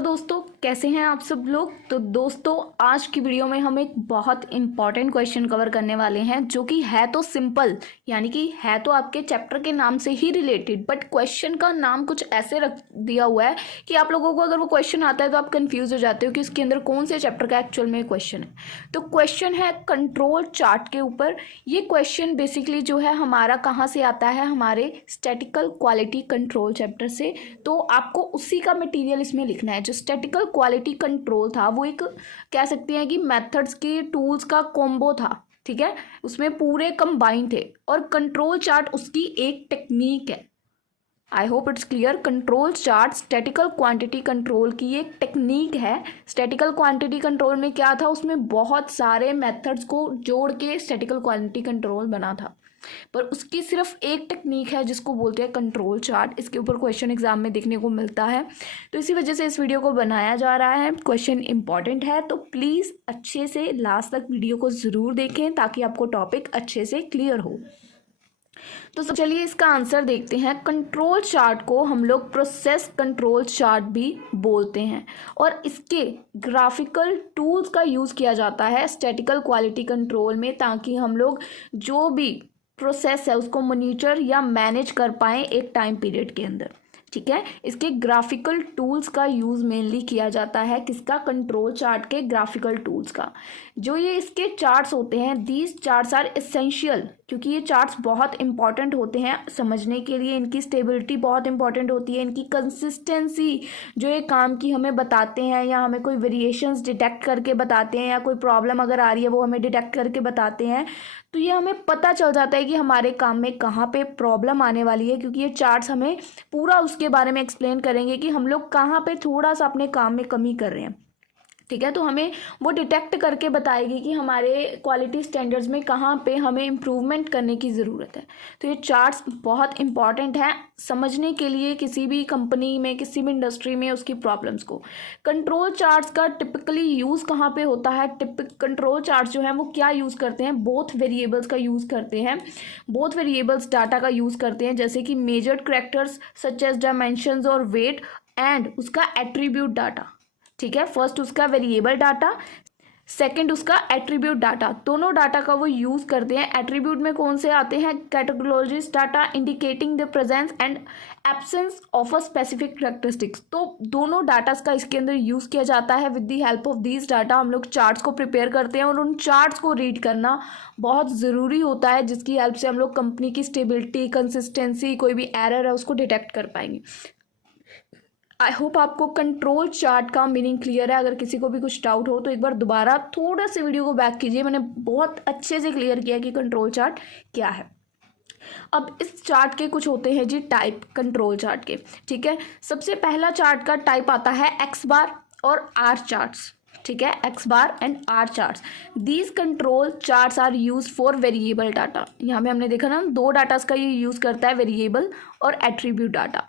दोस्तों, कैसे हैं आप सब लोग। तो दोस्तों, आज की वीडियो में हम एक बहुत इंपॉर्टेंट क्वेश्चन कवर करने वाले हैं जो कि है तो सिंपल, यानी कि है तो आपके चैप्टर के नाम से ही रिलेटेड, बट क्वेश्चन का नाम कुछ ऐसे रख दिया हुआ है कि आप लोगों को अगर वो क्वेश्चन आता है तो आप कंफ्यूज हो जाते हो कि इसके अंदर कौन से चैप्टर का एक्चुअल में क्वेश्चन है। तो क्वेश्चन है कंट्रोल चार्ट के ऊपर। ये क्वेश्चन बेसिकली जो है हमारा कहाँ से आता है, हमारे स्टैटिकल क्वालिटी कंट्रोल चैप्टर से। तो आपको उसी का मटेरियल इसमें लिखना है। जो स्टैटिकल क्वालिटी कंट्रोल था वो एक कह सकते हैं कि मेथड्स के टूल्स का कॉम्बो था, ठीक है। उसमें पूरे कंबाइन थे और कंट्रोल चार्ट उसकी एक टेक्निक है। I hope it's clear. Control chart statistical quantity control की एक टेक्निक है। स्टैटिकल क्वांटिटी कंट्रोल में क्या था, उसमें बहुत सारे मेथड्स को जोड़ के स्टैटिकल क्वांटिटी कंट्रोल बना था, पर उसकी सिर्फ एक टेक्निक है जिसको बोलते हैं कंट्रोल चार्ट। इसके ऊपर क्वेश्चन एग्जाम में देखने को मिलता है, तो इसी वजह से इस वीडियो को बनाया जा रहा है। क्वेश्चन इंपॉर्टेंट है तो प्लीज़ अच्छे से लास्ट तक वीडियो को ज़रूर देखें ताकि आपको टॉपिक अच्छे से क्लियर हो। तो चलिए इसका आंसर देखते हैं। कंट्रोल चार्ट को हम लोग प्रोसेस कंट्रोल चार्ट भी बोलते हैं और इसके ग्राफिकल टूल्स का यूज़ किया जाता है स्टैटिकल क्वालिटी कंट्रोल में, ताकि हम लोग जो भी प्रोसेस है उसको मॉनिटर या मैनेज कर पाएँ एक टाइम पीरियड के अंदर, ठीक है। इसके ग्राफिकल टूल्स का यूज़ मेनली किया जाता है। किसका? कंट्रोल चार्ट के ग्राफिकल टूल्स का। जो ये इसके चार्ट्स होते हैं, दीज चार्ट्स आर एसेंशियल, क्योंकि ये चार्ट्स बहुत इंपॉर्टेंट होते हैं समझने के लिए। इनकी स्टेबिलिटी बहुत इंपॉर्टेंट होती है, इनकी कंसिस्टेंसी जो ये काम की हमें बताते हैं, या हमें कोई वेरिएशंस डिटेक्ट करके बताते हैं, या कोई प्रॉब्लम अगर आ रही है वो हमें डिटेक्ट करके बताते हैं, तो ये हमें पता चल जाता है कि हमारे काम में कहाँ पे प्रॉब्लम आने वाली है, क्योंकि ये चार्ट्स हमें पूरा उसके बारे में एक्सप्लेन करेंगे कि हम लोग कहाँ पे थोड़ा सा अपने काम में कमी कर रहे हैं, ठीक है। तो हमें वो डिटेक्ट करके बताएगी कि हमारे क्वालिटी स्टैंडर्ड्स में कहाँ पे हमें इम्प्रूवमेंट करने की ज़रूरत है। तो ये चार्ट्स बहुत इंपॉर्टेंट हैं समझने के लिए किसी भी कंपनी में, किसी भी इंडस्ट्री में उसकी प्रॉब्लम्स को। कंट्रोल चार्ट्स का टिपिकली यूज़ कहाँ पे होता है? कंट्रोल चार्ट्स जो है वो क्या यूज़ करते हैं? बोथ वेरिएबल्स का यूज़ करते हैं, बोथ वेरिएबल्स डाटा का यूज़ करते हैं, जैसे कि measured characters such as dimensions और वेट, एंड उसका एट्रीब्यूट डाटा, ठीक है। फर्स्ट उसका वेरिएबल डाटा, सेकंड उसका एट्रीब्यूट डाटा। दोनों डाटा का वो यूज़ करते हैं। एट्रीब्यूट में कौन से आते हैं? Categorical data indicating the presence and absence of a specific characteristics. तो दोनों डाटास का इसके अंदर यूज़ किया जाता है। With the help of these data हम लोग चार्ट्स को प्रिपेयर करते हैं, और उन चार्ट्स को रीड करना बहुत ज़रूरी होता है, जिसकी हेल्प से हम लोग कंपनी की स्टेबिलिटी, कंसिस्टेंसी, कोई भी एरर है उसको डिटेक्ट कर पाएंगे। आई होप आपको कंट्रोल चार्ट का मीनिंग क्लियर है। अगर किसी को भी कुछ डाउट हो तो एक बार दोबारा थोड़ा सा वीडियो को बैक कीजिए, मैंने बहुत अच्छे से क्लियर किया कि कंट्रोल चार्ट क्या है। अब इस चार्ट के कुछ होते हैं जी टाइप कंट्रोल चार्ट के, ठीक है। सबसे पहला चार्ट का टाइप आता है एक्स बार और आर चार्ट्स, ठीक है। X bar and R charts, these control charts are use for variable data. यहाँ पे हमने देखा ना, दो डाटास का ये यूज़ करता है, वेरिएबल और एट्रीब्यूट डाटा।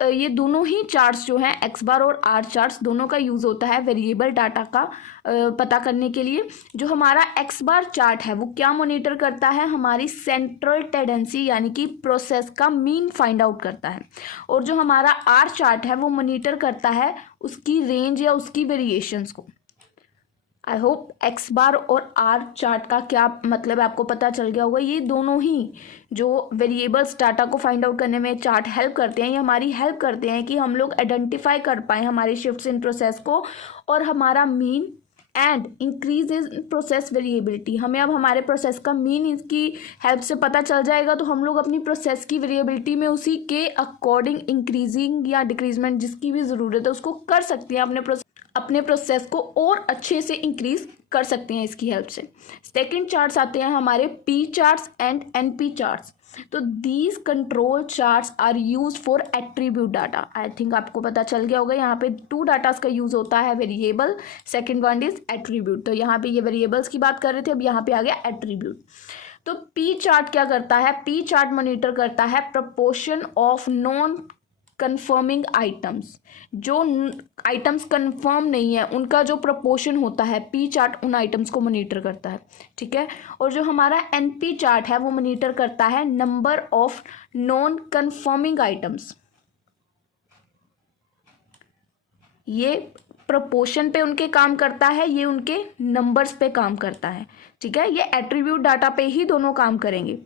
तो ये दोनों ही चार्ट्स जो हैं, एक्स बार और आर चार्ट्स, दोनों का यूज़ होता है वेरिएबल डाटा का पता करने के लिए। जो हमारा एक्स बार चार्ट है वो क्या मॉनिटर करता है? हमारी सेंट्रल टेंडेंसी यानी कि प्रोसेस का मीन फाइंड आउट करता है। और जो हमारा आर चार्ट है वो मॉनिटर करता है उसकी रेंज या उसकी वेरिएशंस को। आई होप एक्स बार और आर चार्ट का क्या मतलब है आपको पता चल गया होगा। ये दोनों ही जो वेरिएबल्स डाटा को फाइंड आउट करने में चार्ट हेल्प करते हैं, ये हमारी हेल्प करते हैं कि हम लोग आइडेंटिफाई कर पाएँ हमारी शिफ्ट्स इन प्रोसेस को, और हमारा mean and increase in process variability. हमें अब हमारे प्रोसेस का मीन इसकी हेल्प से पता चल जाएगा, तो हम लोग अपनी प्रोसेस की वेरिएबिलिटी में उसी के अकॉर्डिंग इंक्रीजिंग या डिक्रीजमेंट जिसकी भी ज़रूरत है उसको कर सकते हैं, अपने प्रोसेस को और अच्छे से इंक्रीज कर सकते हैं इसकी हेल्प से। सेकंड चार्ट्स आते हैं हमारे P charts and NP charts. तो these control charts are use for attribute data. I think आपको पता चल गया होगा, यहाँ पे टू डाटास का यूज होता है, variable, second one is attribute. तो यहाँ पे ये वेरिएबल्स की बात कर रहे थे, अब यहाँ पे आ गया एट्रीब्यूट। तो पी चार्ट क्या करता है? पी चार्ट मॉनिटर करता है proportion of non confirming items. जो आइटम्स कन्फर्म नहीं है उनका जो प्रपोर्शन होता है, पी चार्ट उन आइटम्स को मॉनिटर करता है, ठीक है। और जो हमारा एनपी चार्ट है वो मॉनिटर करता है number of non confirming items. ये प्रोपोर्शन पे उनके काम करता है, ये उनके नंबर्स पे काम करता है, ठीक है। ये एट्रीब्यूट डाटा पे ही दोनों काम करेंगे।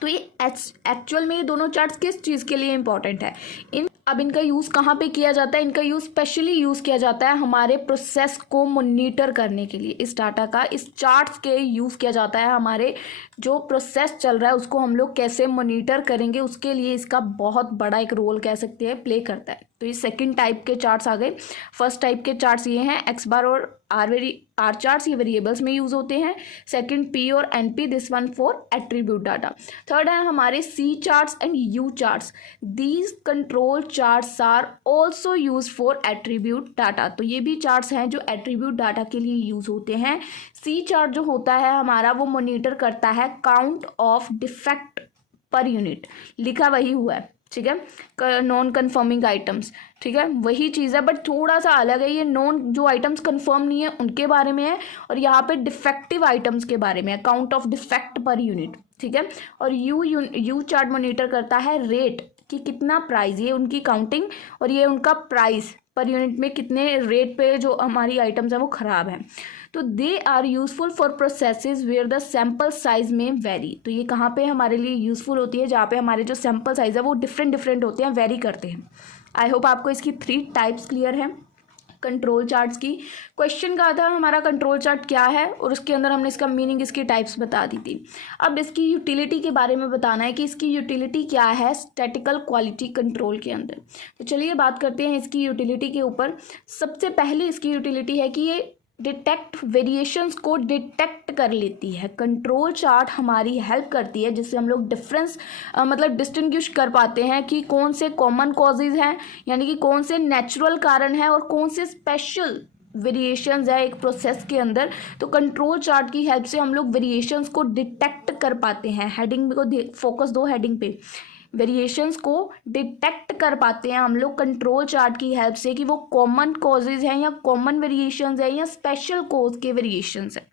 तो ये एक्चुअल में ये दोनों चार्ट्स किस चीज़ के लिए इंपॉर्टेंट है? अब इनका यूज़ कहाँ पे किया जाता है? इनका यूज़ स्पेशली यूज़ किया जाता है हमारे प्रोसेस को मॉनिटर करने के लिए। इस डाटा का, इस चार्ट्स के यूज़ किया जाता है हमारे जो प्रोसेस चल रहा है उसको हम लोग कैसे मॉनिटर करेंगे, उसके लिए इसका बहुत बड़ा एक रोल कह सकते हैं प्ले करता है। तो ये सेकंड टाइप के चार्ट्स आ गए। फर्स्ट टाइप के चार्ट्स ये हैं एक्स बार और आर चार्ट्स, ये वेरिएबल्स में यूज होते हैं। सेकंड पी और NP, this one for attribute data. Third है हमारे C charts and U charts. These control charts are also use for attribute data. तो ये भी चार्ट्स हैं जो एट्रीब्यूट डाटा के लिए यूज होते हैं। सी चार्ट जो होता है हमारा, वो मॉनिटर करता है count of defect per unit, लिखा वही हुआ है, ठीक है, नॉन कन्फर्मिंग आइटम्स, ठीक है, वही चीज़ है बट थोड़ा सा अलग है। ये नॉन जो आइटम्स कन्फर्म नहीं है उनके बारे में है, और यहाँ पे डिफेक्टिव आइटम्स के बारे में है, count of defect per unit, ठीक है। और यू चार्ट मॉनिटर करता है रेट कि कितना प्राइस, ये उनकी काउंटिंग, और ये उनका प्राइस पर यूनिट में कितने रेट पे जो हमारी आइटम्स हैं वो ख़राब हैं। तो they are useful for processes where the sample size may vary. तो ये कहाँ पे हमारे लिए यूजफुल होती है? जहाँ पे हमारे जो सैम्पल साइज है वो डिफरेंट होते हैं, वेरी करते हैं। आई होप आपको इसकी 3 टाइप्स क्लियर है कंट्रोल चार्ट्स की। क्वेश्चन का था हमारा कंट्रोल चार्ट क्या है, और उसके अंदर हमने इसका मीनिंग, इसकी टाइप्स बता दी थी। अब इसकी यूटिलिटी के बारे में बताना है कि इसकी यूटिलिटी क्या है स्टैटिकल क्वालिटी कंट्रोल के अंदर। तो चलिए बात करते हैं इसकी यूटिलिटी के ऊपर। सबसे पहले इसकी यूटिलिटी है कि ये डिटेक्ट वेरिएशंस को डिटेक्ट कर लेती है। कंट्रोल चार्ट हमारी हेल्प करती है जिससे हम लोग डिफरेंस मतलब डिस्टिंग्विश कर पाते हैं कि कौन से कॉमन कॉजेज हैं, यानी कि कौन से नेचुरल कारण है और कौन से स्पेशल वेरिएशंस है एक प्रोसेस के अंदर। तो कंट्रोल चार्ट की हेल्प से हम लोग वेरिएशंस को डिटेक्ट कर पाते हैं। हेडिंग को फोकस दो, हेडिंग पे वेरिएशंस को डिटेक्ट कर पाते हैं हम लोग कंट्रोल चार्ट की हेल्प से कि वो कॉमन कॉजेज हैं या कॉमन वेरिएशंस है या स्पेशल कॉज के वेरिएशंस है,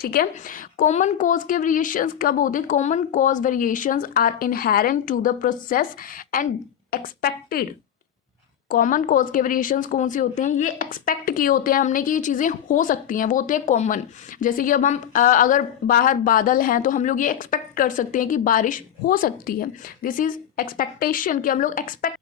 ठीक है। कॉमन कॉज के वेरिएशंस कब होते हैं? Common cause variations are inherent to the process and expected. Common cause के वेरिएशंस कौन से होते हैं? ये एक्सपेक्ट किए होते हैं हमने कि ये चीज़ें हो सकती हैं, वो होते हैं कॉमन। जैसे कि अब हम अगर बाहर बादल हैं तो हम लोग ये एक्सपेक्ट कर सकते हैं कि बारिश हो सकती है। दिस इज एक्सपेक्टेशन, कि हम लोग एक्सपेक्ट।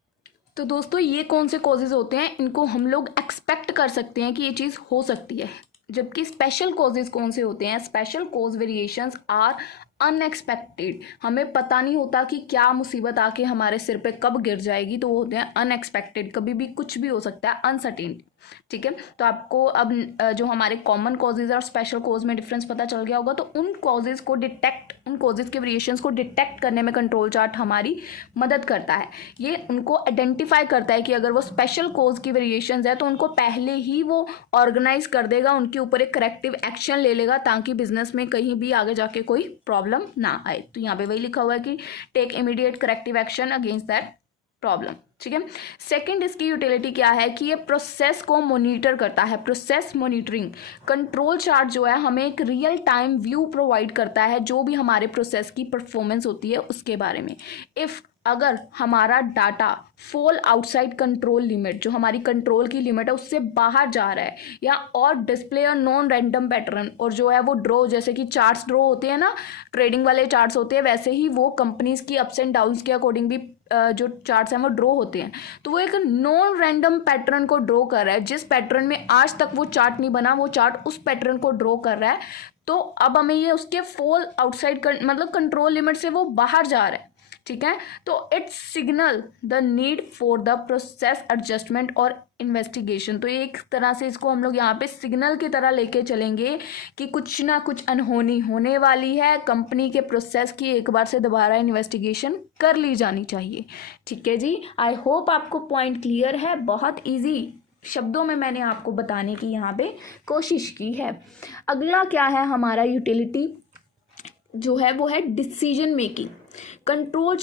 तो दोस्तों ये कौन से कॉजेज होते हैं? इनको हम लोग एक्सपेक्ट कर सकते हैं कि ये चीज़ हो सकती है। जबकि स्पेशल कॉजेज कौन से होते हैं? Special cause variations are unexpected. हमें पता नहीं होता कि क्या मुसीबत आके हमारे सिर पे कब गिर जाएगी, तो वो होते हैं अनएक्सपेक्टेड। कभी भी कुछ भी हो सकता है, अनसर्टेन, ठीक है। तो आपको अब जो हमारे कॉमन कॉजेज और स्पेशल कॉज में डिफरेंस पता चल गया होगा। तो उन कॉजेज को डिटेक्ट, उन कॉजेज के वेरिएशंस को डिटेक्ट करने में कंट्रोल चार्ट हमारी मदद करता है। ये उनको आइडेंटिफाई करता है कि अगर वो स्पेशल कॉज की वेरिएशंस है तो उनको पहले ही वो ऑर्गेनाइज कर देगा, उनके ऊपर एक करेक्टिव एक्शन ले लेगा ताकि बिजनेस में कहीं भी आगे जाके कोई प्रॉब्लम ना आए। तो यहाँ पे वही लिखा हुआ है कि take immediate corrective action against that problem, ठीक है। सेकंड इसकी यूटिलिटी क्या है कि ये प्रोसेस को मॉनिटर करता है, प्रोसेस मॉनिटरिंग। कंट्रोल चार्ट जो है हमें एक रियल टाइम व्यू प्रोवाइड करता है जो भी हमारे प्रोसेस की परफॉर्मेंस होती है उसके बारे में। इफ़ अगर हमारा data fall outside control limit, जो हमारी कंट्रोल की लिमिट है उससे बाहर जा रहा है, या और डिस्प्ले और नॉन रैंडम पैटर्न, और जो है वो ड्रॉ, जैसे कि चार्ट्स ड्रॉ होते हैं ना, ट्रेडिंग वाले चार्ट्स होते हैं, वैसे ही वो कंपनीज की अप्स एंड डाउन्स के अकॉर्डिंग भी जो चार्ट्स हैं वो ड्रॉ होते हैं। तो वो एक नॉन रैंडम पैटर्न को ड्रॉ कर रहा है। जिस पैटर्न में आज तक वो चार्ट नहीं बना, वो चार्ट उस पैटर्न को ड्रॉ कर रहा है। तो अब हमें ये उसके फॉल आउटसाइड मतलब कंट्रोल लिमिट से वो बाहर जा रहा है, ठीक है। तो it's signal the need for the process adjustment और इन्वेस्टिगेशन। तो एक तरह से इसको हम लोग यहाँ पे सिग्नल की तरह लेके चलेंगे कि कुछ ना कुछ अनहोनी होने वाली है, कंपनी के प्रोसेस की एक बार से दोबारा इन्वेस्टिगेशन कर ली जानी चाहिए, ठीक है जी। आई होप आपको पॉइंट क्लियर है। बहुत ईजी शब्दों में मैंने आपको बताने की यहाँ पे कोशिश की है। अगला क्या है हमारा यूटिलिटी? जो है वो है डिसीजन मेकिंग। कंट्रोल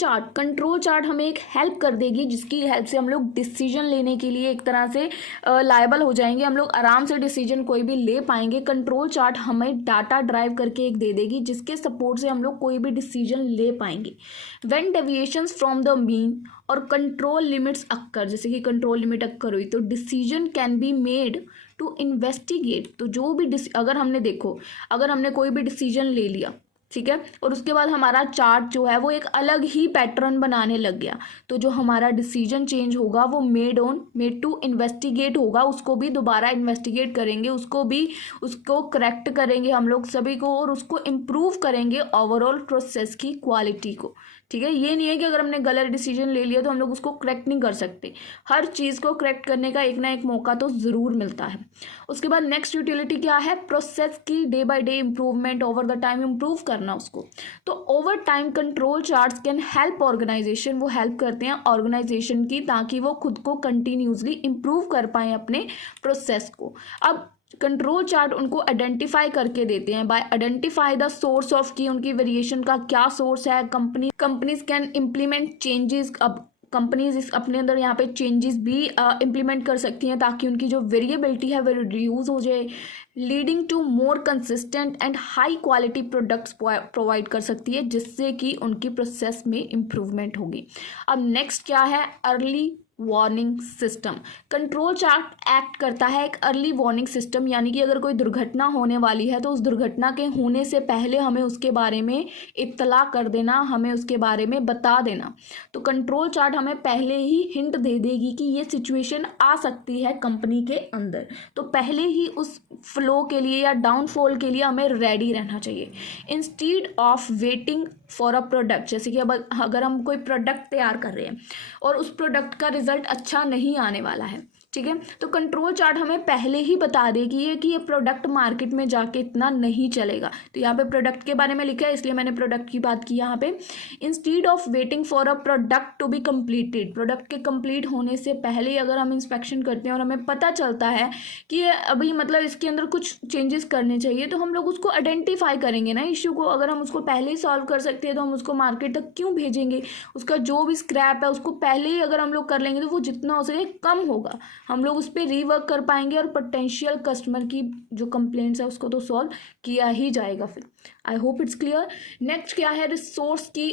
चार्ट हमें एक हेल्प कर देगी, जिसकी हेल्प से हम लोग डिसीजन लेने के लिए एक तरह से लायबल हो जाएंगे, हम लोग आराम से डिसीजन कोई भी ले पाएंगे। कंट्रोल चार्ट हमें डाटा ड्राइव करके एक दे देगी, जिसके सपोर्ट से हम लोग कोई भी डिसीजन ले पाएंगे। When deviations from the mean और कंट्रोल लिमिट्स अक्कर, जैसे कि कंट्रोल लिमिट अक्कर हुई तो decision can be made to investigate. तो जो भी अगर हमने कोई भी डिसीजन ले लिया, ठीक है, और उसके बाद हमारा चार्ट जो है वो एक अलग ही पैटर्न बनाने लग गया, तो जो हमारा डिसीजन चेंज होगा वो मेड टू इन्वेस्टिगेट होगा, उसको भी दोबारा इन्वेस्टिगेट करेंगे, उसको करेक्ट करेंगे हम लोग सभी को, और उसको इम्प्रूव करेंगे ओवरऑल प्रोसेस की क्वालिटी को। ठीक है, ये नहीं है कि अगर हमने गलत डिसीजन ले लिया तो हम लोग उसको करेक्ट नहीं कर सकते, हर चीज़ को करेक्ट करने का एक ना एक मौका तो ज़रूर मिलता है। उसके बाद नेक्स्ट यूटिलिटी क्या है, प्रोसेस की day by day improvement, over the time improve करना उसको। तो over time control charts can help organisation, वो हेल्प करते हैं ऑर्गेनाइजेशन की, ताकि वो खुद को कंटिन्यूसली इम्प्रूव कर पाएँ अपने प्रोसेस को। अब कंट्रोल चार्ट उनको आइडेंटिफाई करके देते हैं, by identify the source of की उनकी वेरिएशन का क्या सोर्स है। Companies can implement changes. अब कंपनीज अपने अंदर यहाँ पे चेंजेस भी इम्प्लीमेंट कर सकती हैं, ताकि उनकी जो वेरिएबिलिटी है वो रिड्यूस हो जाए, leading to more consistent and high quality products provide कर सकती है, जिससे कि उनकी प्रोसेस में इम्प्रूवमेंट होगी। अब नेक्स्ट क्या है, early warning system. Control chart act करता है एक अर्ली वार्निंग सिस्टम, यानी कि अगर कोई दुर्घटना होने वाली है तो उस दुर्घटना के होने से पहले हमें उसके बारे में इत्तला कर देना, हमें उसके बारे में बता देना। तो कंट्रोल चार्ट हमें पहले ही हिंट दे देगी कि ये सिचुएशन आ सकती है कंपनी के अंदर, तो पहले ही उस फ्लो के लिए या डाउनफॉल के लिए हमें रेडी रहना चाहिए। Instead of waiting for a product, जैसे कि अब अगर हम कोई प्रोडक्ट तैयार कर रहे हैं और उस प्रोडक्ट का रिजल्ट अच्छा नहीं आने वाला है, ठीक है, तो कंट्रोल चार्ट हमें पहले ही बता देगी कि ये प्रोडक्ट मार्केट में जाके इतना नहीं चलेगा। तो यहाँ पे प्रोडक्ट के बारे में लिखा है, इसलिए मैंने प्रोडक्ट की बात की यहाँ पे। Instead of waiting for a product to be completed, product के कंप्लीट होने से पहले अगर हम इंस्पेक्शन करते हैं और हमें पता चलता है कि अभी मतलब इसके अंदर कुछ चेंजेस करने चाहिए, तो हम लोग उसको आइडेंटिफाई करेंगे ना इश्यू को। अगर हम उसको पहले ही सॉल्व कर सकते हैं तो हम उसको मार्केट तक क्यों भेजेंगे। उसका जो भी स्क्रैप है उसको पहले ही अगर हम लोग कर लेंगे तो वो जितना हो सके कम होगा, हम लोग उस पर रीवर्क कर पाएंगे, और पोटेंशियल कस्टमर की जो कंप्लेंट्स है उसको तो सॉल्व किया ही जाएगा फिर। I hope it's clear. Next क्या है, रिसोर्स की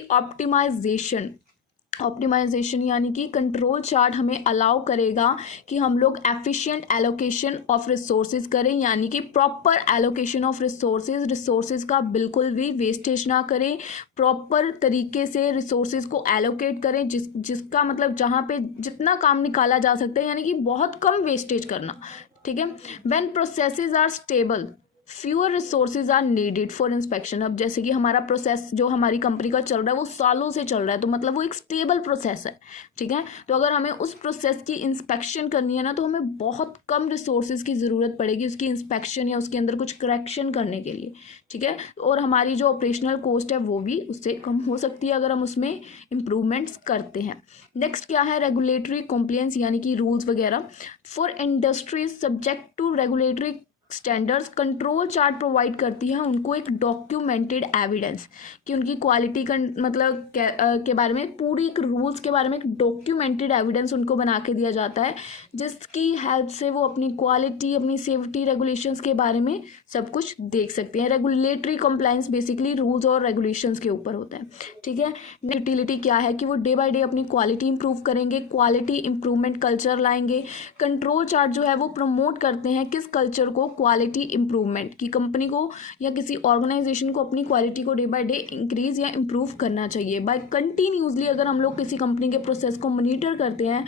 ऑप्टिमाइजेशन यानी कि कंट्रोल चार्ट हमें अलाउ करेगा कि हम लोग एफिशिएंट एलोकेशन ऑफ रिसोर्सेज करें, यानी कि प्रॉपर एलोकेशन ऑफ रिसोर्सेज का बिल्कुल भी वेस्टेज ना करें, प्रॉपर तरीके से रिसोर्सेज को एलोकेट करें, जिसका मतलब जहाँ पे जितना काम निकाला जा सकता है, यानी कि बहुत कम वेस्टेज करना। ठीक है, when processes are stable fewer resources are needed for inspection. अब जैसे कि हमारा प्रोसेस जो हमारी कंपनी का चल रहा है वो सालों से चल रहा है, तो मतलब वो एक स्टेबल प्रोसेस है, ठीक है, तो अगर हमें उस प्रोसेस की इंस्पेक्शन करनी है ना, तो हमें बहुत कम रिसोर्सेज की ज़रूरत पड़ेगी उसकी इंस्पेक्शन या उसके अंदर कुछ करेक्शन करने के लिए, ठीक है, और हमारी जो ऑपरेशनल कॉस्ट है वो भी उससे कम हो सकती है अगर हम उसमें इम्प्रूवमेंट्स करते हैं। नेक्स्ट क्या है, रेगुलेटरी कॉम्प्लायंस यानी कि रूल्स वगैरह for industries subject to regulatory standards. Control chart provide करती है उनको एक डॉक्यूमेंटेड एविडेंस कि उनकी क्वालिटी का मतलब के बारे में पूरी एक रूल्स के बारे में एक डॉक्यूमेंटेड एविडेंस उनको बना के दिया जाता है, जिसकी हेल्प से वो अपनी क्वालिटी, अपनी सेफ्टी रेगुलेशंस के बारे में सब कुछ देख सकते हैं। रेगुलेटरी कंप्लायंस बेसिकली रूल्स और रेगुलेशंस के ऊपर होता है, ठीक है। यूटिलिटी क्या है कि वो डे बाय डे अपनी क्वालिटी इंप्रूव करेंगे, क्वालिटी इंप्रूवमेंट कल्चर लाएंगे। कंट्रोल चार्ट जो है वो प्रमोट करते हैं किस कल्चर को, क्वालिटी इंप्रूवमेंट की। कंपनी को या किसी ऑर्गेनाइजेशन को अपनी क्वालिटी को डे बाय डे इंक्रीज या इंप्रूव करना चाहिए बाय कंटिन्यूसली। अगर हम लोग किसी कंपनी के प्रोसेस को मॉनिटर करते हैं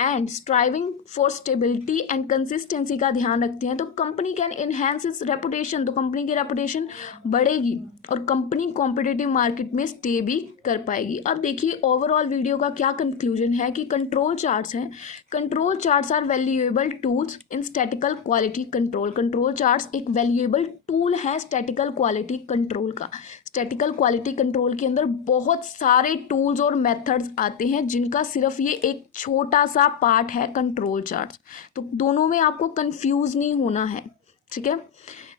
and striving for stability and consistency का ध्यान रखते हैं, तो company can enhance it's reputation, तो कंपनी की रेपुटेशन बढ़ेगी और कंपनी कॉम्पिटिटिव मार्केट में स्टे भी कर पाएगी। अब देखिए ओवरऑल वीडियो का क्या कंक्लूजन है कि कंट्रोल चार्ट्स हैं, control charts are valuable tools in statistical quality control. Control charts एक वैल्यूएबल टूल है स्टैटिकल क्वालिटी कंट्रोल का। स्टैटिकल क्वालिटी कंट्रोल के अंदर बहुत सारे टूल्स और मेथड्स आते हैं, जिनका सिर्फ ये एक छोटा सा पार्ट है कंट्रोल चार्ट्स, तो दोनों में आपको कंफ्यूज नहीं होना है, ठीक है।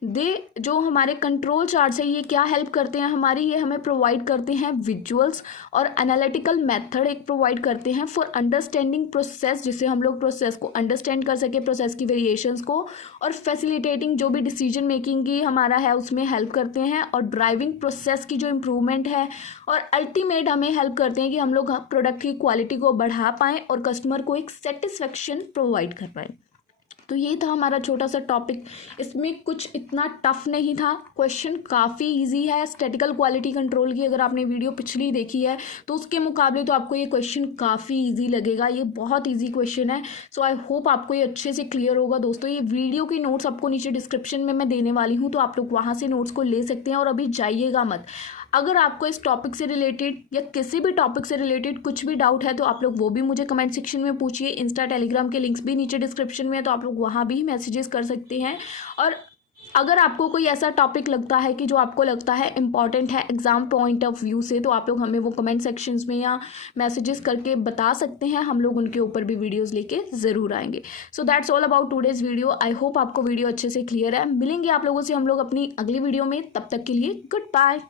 जो हमारे कंट्रोल चार्ट्स है ये क्या हेल्प करते हैं हमारी, ये हमें प्रोवाइड करते हैं विजुअल्स और एनालिटिकल मेथड एक प्रोवाइड करते हैं फॉर अंडरस्टैंडिंग प्रोसेस, जिससे हम लोग प्रोसेस को अंडरस्टैंड कर सके, प्रोसेस की वेरिएशंस को, और फैसिलिटेटिंग जो भी डिसीजन मेकिंग की हमारा है उसमें हेल्प करते हैं, और ड्राइविंग प्रोसेस की जो इम्प्रूवमेंट है, और अल्टीमेट हमें हेल्प करते हैं कि हम लोग प्रोडक्ट की क्वालिटी को बढ़ा पाएँ और कस्टमर को एक सेटिस्फेक्शन प्रोवाइड कर पाएँ। तो ये था हमारा छोटा सा टॉपिक, इसमें कुछ इतना टफ नहीं था, क्वेश्चन काफ़ी इजी है। स्टैटिकल क्वालिटी कंट्रोल की अगर आपने वीडियो पिछली देखी है तो उसके मुकाबले तो आपको ये क्वेश्चन काफ़ी इजी लगेगा, ये बहुत इजी क्वेश्चन है। सो आई होप आपको ये अच्छे से क्लियर होगा दोस्तों। ये वीडियो के नोट्स आपको नीचे डिस्क्रिप्शन में मैं देने वाली हूँ, तो आप लोग वहाँ से नोट्स को ले सकते हैं। और अभी जाइएगा मत, अगर आपको इस टॉपिक से रिलेटेड या किसी भी टॉपिक से रिलेटेड कुछ भी डाउट है तो आप लोग वो भी मुझे कमेंट सेक्शन में पूछिए। इंस्टा टेलीग्राम के लिंक्स भी नीचे डिस्क्रिप्शन में है, तो आप लोग वहाँ भी मैसेजेस कर सकते हैं। और अगर आपको कोई ऐसा टॉपिक लगता है कि जो आपको लगता है इंपॉर्टेंट है एग्जाम पॉइंट ऑफ व्यू से, तो आप लोग हमें वो कमेंट सेक्शंस में या मैसेजेस करके बता सकते हैं, हम लोग उनके ऊपर भी वीडियोस लेके ज़रूर आएंगे। So that's all about today's video. I hope आपको वीडियो अच्छे से क्लियर है। मिलेंगे आप लोगों से हम लोग अपनी अगली वीडियो में, तब तक के लिए गुड बाय।